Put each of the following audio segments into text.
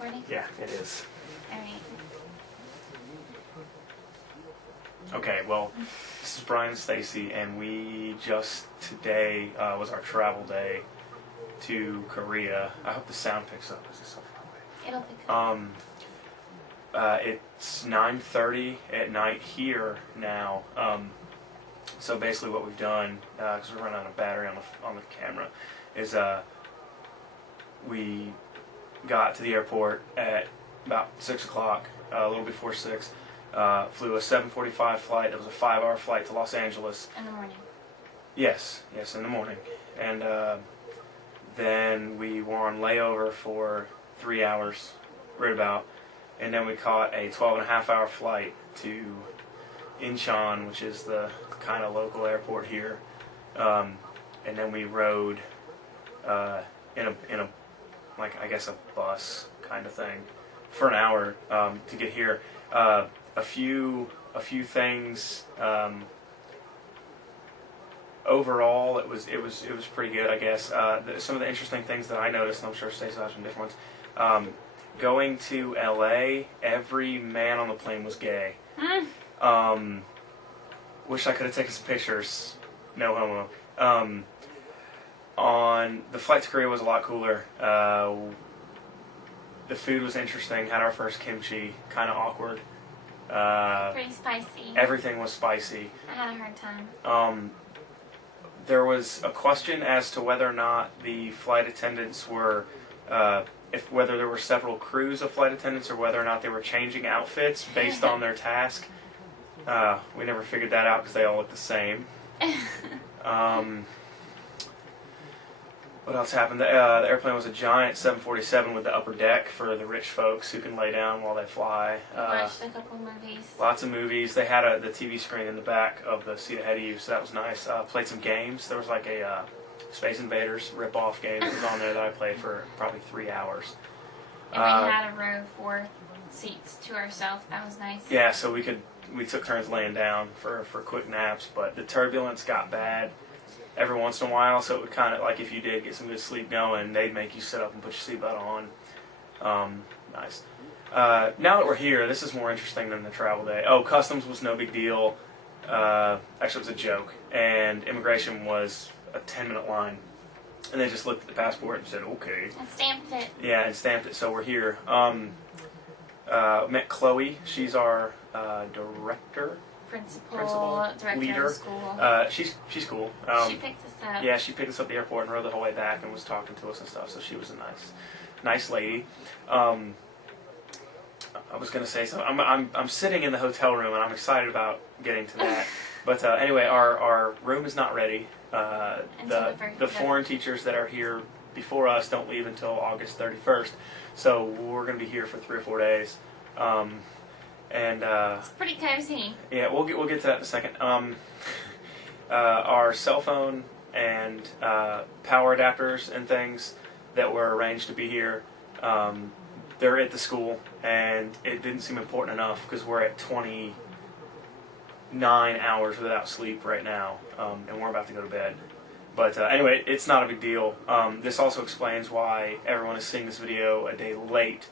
recording? Yeah, it is. Alright. Okay, well, this is Brian and Stacy, and we just today was our travel day to Korea. I hope the sound picks up. Is this so far away? It'll pick up. It's 9:30 at night here now. So basically, what we've done, because we're running out of battery on the camera, is we got to the airport at about 6 o'clock, a little before 6. Flew a 7:45 flight. It was a 5-hour flight to Los Angeles. In the morning. Yes, in the morning. And then we were on layover for 3 hours, right about. And then we caught a 12.5-hour flight to Incheon, which is the kind of local airport here. And then we rode in a like, I guess, a bus kind of thing for an hour to get here. A few things. Overall, it was pretty good, I guess. Some of the interesting things that I noticed, and I'm sure Stacey has some different ones. Going to LA, every man on the plane was gay. Wish I could have taken some pictures. No homo. On the flight to Korea was a lot cooler. The food was interesting. Had our first kimchi. Kind of awkward. Pretty spicy. Everything was spicy. I had a hard time. There was a question as to whether or not the flight attendants were, whether there were several crews of flight attendants or whether or not they were changing outfits based on their task. We never figured that out because they all look the same. What else happened? The airplane was a giant 747 with the upper deck for the rich folks who can lay down while they fly. Watched a couple movies. Lots of movies. They had the TV screen in the back of the seat ahead of you, so that was nice. Played some games. There was like a Space Invaders rip-off game that was on there that I played for probably 3 hours. And we had a row 4 seats to ourselves. That was nice. Yeah, so we took turns laying down for quick naps, but the turbulence got bad every once in a while, so it would kind of, like, if you did get some good sleep going, they'd make you sit up and put your seatbelt on. Nice. Now that we're here, this is more interesting than the travel day. Oh, customs was no big deal. Actually, it was a joke. And immigration was a 10-minute line. And they just looked at the passport and said, okay. And stamped it. Yeah, and stamped it, so we're here. Met Chloe. She's our director. Principal, director leader. of the school. She's cool. She picked us up. Yeah, she picked us up at the airport and rode the whole way back and was talking to us and stuff. So she was a nice lady. I was gonna say something. I'm sitting in the hotel room and I'm excited about getting to that. But anyway, our room is not ready. The foreign teachers that are here before us don't leave until August 31st. So we're gonna be here for 3 or 4 days. And it's pretty cozy. Yeah, we'll get to that in a second. Our cell phone and power adapters and things that were arranged to be here, they're at the school, and it didn't seem important enough because we're at 29 hours without sleep right now, and we're about to go to bed. But anyway, it's not a big deal. This also explains why everyone is seeing this video a day late.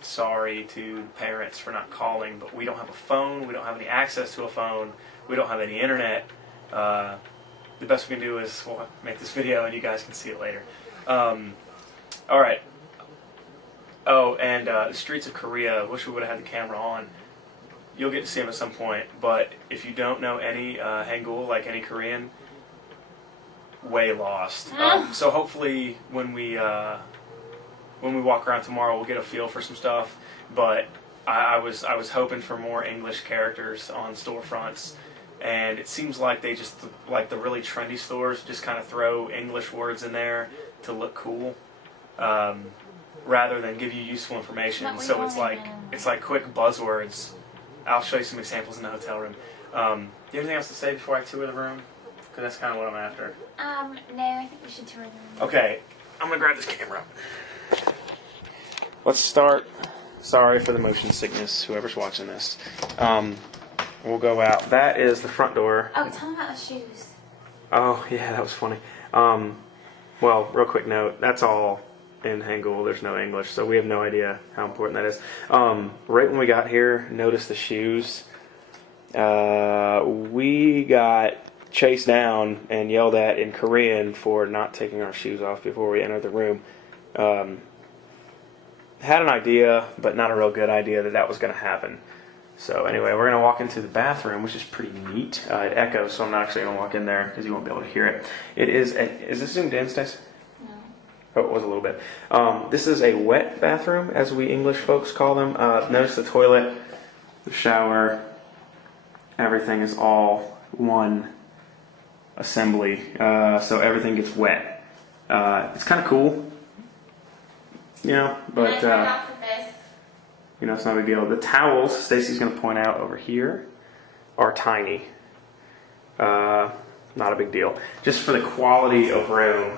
Sorry to parents for not calling, but we don't have a phone, we don't have any access to a phone, we don't have any internet. The best we can do is make this video and you guys can see it later. Alright. Oh, and the streets of Korea, wish we would have had the camera on. You'll get to see them at some point, but if you don't know any Hangul, like any Korean, way lost. So hopefully when we walk around tomorrow, we'll get a feel for some stuff. But I was hoping for more English characters on storefronts, and it seems like they just, like the really trendy stores, just kind of throw English words in there to look cool, rather than give you useful information. So it's like quick buzzwords. I'll show you some examples in the hotel room. Do you have anything else to say before I tour the room? Because that's kind of what I'm after. No, I think we should tour the room. Okay, I'm gonna grab this camera. Let's start. Sorry for the motion sickness, whoever's watching this. We'll go out. That is the front door. Oh, tell them about the shoes. Oh, yeah, that was funny. Well, real quick note, that's all in Hangul. There's no English, so we have no idea how important that is. Right when we got here, notice the shoes. We got chased down and yelled at in Korean for not taking our shoes off before we entered the room. Had an idea, but not a real good idea that was going to happen. So anyway, we're going to walk into the bathroom, which is pretty neat. It echoes, so I'm not actually going to walk in there because you won't be able to hear it. It is this zoomed in, Stace? No. Oh, it was a little bit. This is a wet bathroom, as we English folks call them. Notice the toilet, the shower, everything is all one assembly, so everything gets wet. It's kind of cool, you know, but you know, it's not a big deal. The towels, Stacy's going to point out over here, are tiny. Not a big deal. Just for the quality of room,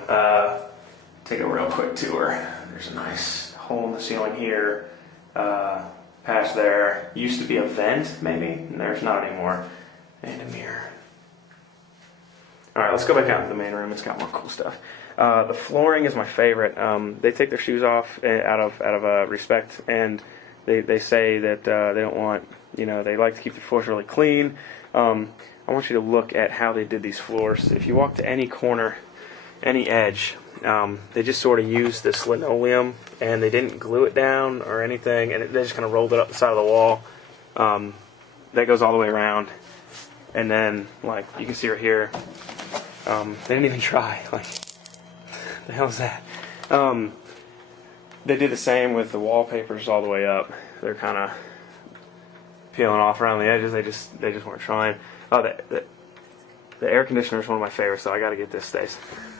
take a real quick tour. There's a nice hole in the ceiling here, patch there. Used to be a vent, maybe, and there's not anymore. And a mirror. All right, let's go back out to the main room. It's got more cool stuff. The flooring is my favorite. They take their shoes off out of respect, and they say that they don't want, you know, they like to keep the floors really clean. I want you to look at how they did these floors. If you walk to any corner, any edge, they just sort of used this linoleum, and they didn't glue it down or anything, and they just kind of rolled it up the side of the wall. That goes all the way around. And then, like, you can see right here, they didn't even try. Like, the hell is that? They did the same with the wallpapers all the way up. They're kind of peeling off around the edges. They just weren't trying. Oh, the air conditioner is one of my favorites, so I got to get this, Stace.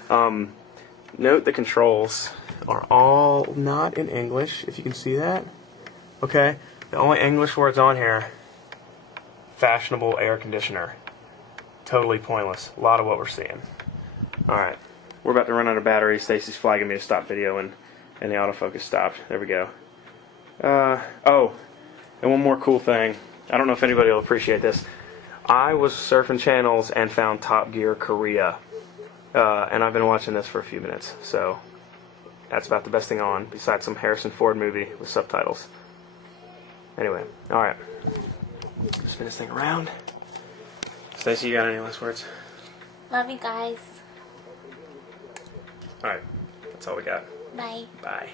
Note the controls are all not in English, if you can see that. Okay, the only English words on here: fashionable air conditioner. Totally pointless. A lot of what we're seeing. All right, we're about to run out of battery. Stacy's flagging me to stop video, and the autofocus stopped. There we go. Oh, and one more cool thing. I don't know if anybody will appreciate this. I was surfing channels and found Top Gear Korea, and I've been watching this for a few minutes. So that's about the best thing on, besides some Harrison Ford movie with subtitles. Anyway, all right. Spin this thing around. Stacey, you got any last words? Love you guys. All right, that's all we got. Bye. Bye.